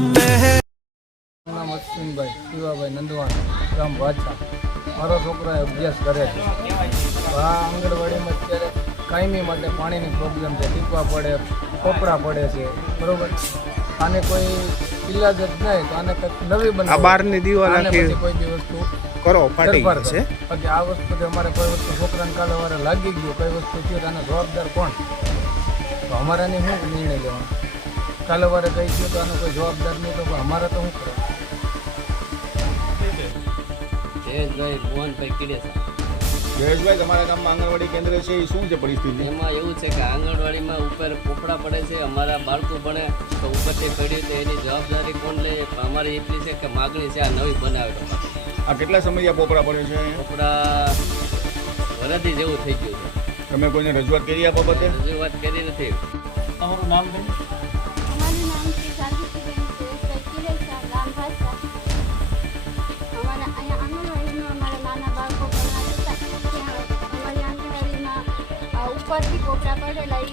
નામ અશ્વિનભાઈ શિવાભાઈ નંદવાણ ગામ વાછા. મારો છોકરો અભ્યાસ કરે છે. આ આંગણવાડીમાં અત્યારે કાયમી માટે પાણીની પ્રોબ્લેમ છે. ટીપવા પડે કપડાં પડે છે. બરોબર? આને કોઈ ઇલાજ જ નહીં તો આને કંઈક નવી આ બહારની દીવાલ આખી કોઈ બી વસ્તુ કરો ફાટી છે. બાકી આ વસ્તુ અમારે કોઈ વસ્તુ છોકરાને કાલે વારે લાગી ગયું. કઈ વસ્તુ થયું તો આનો જવાબદાર કોણ? તો અમારાની શું નિર્ણય લેવાનો? કાલે વારે કઈ છે તો આનો કોઈ જવાબદાર નહીં તો અમારે તો શું કરે? જયેશભાઈ મોહનભાઈ કિડેસા જયેશભાઈ તમારા ગામમાં આંગણવાડી કેન્દ્ર છે એ શું છે પરિસ્થિતિ? એમાં એવું છે કે આંગણવાડીમાં ઉપર પોપડા પડે છે અમારા બાળકો ભણે તો ઉપરથી પડ્યું તો એની જવાબદારી કોણ લે? પણ અમારી એટલી છે કે માગણી છે આ નવી બનાવે. તો આ કેટલા સમય પોપડા પડે છે? પોપડા વરદી જેવું થઈ ગયું તમે કોઈને રજૂઆત કરી આ બાબતે? રજૂઆત કરી નથી. તમારું નામ ઉપરથી કોપરા પડેલા એ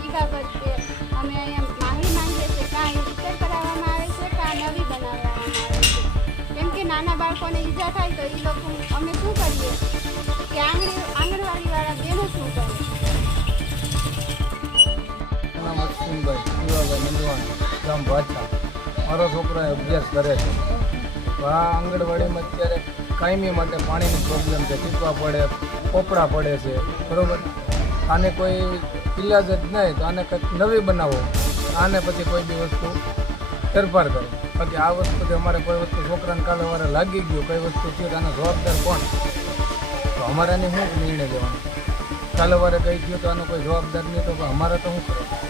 ઈ બાબતે અમે અહીંયા માહિતી માંગીએ છીએ કાં રિપેર કરાવવામાં આવે છે કાં નવી બનાવવામાં આવે છે? કેમ કે નાના બાળકોને ઈજા થાય તો એ લોકો, અમે શું કરીએ? કે આંગણી, આંગણવાડીવાળા બેનો શું કરે? નામ અશ્વિનભાઈ શિવાભાઈ મારો છોકરો અભ્યાસ કરે છે. આ આંગણવાડીમાં અત્યારે કાયમી માટે પાણીની પ્રોબ્લેમ છે. ટીપવા પડે, પોપડા પડે છે. બરોબર? આને કોઈ ઇલાજ જ નહીં, તો આને કંઈક નવી બનાવો. આને પછી કોઈ બી વસ્તુ ફેરફાર કરો. બાકી આ વસ્તુથી અમારે કોઈ વસ્તુ છોકરાને કાલે અમારે લાગી ગયું, કઈ વસ્તુ થયું આનો જવાબદાર કોણ? તો અમારે આની શું નિર્ણય લેવાનો? કાલે વારે કહી થયું તો આનો કોઈ જવાબદાર નહીં, તો અમારે તો શું કરવાનું?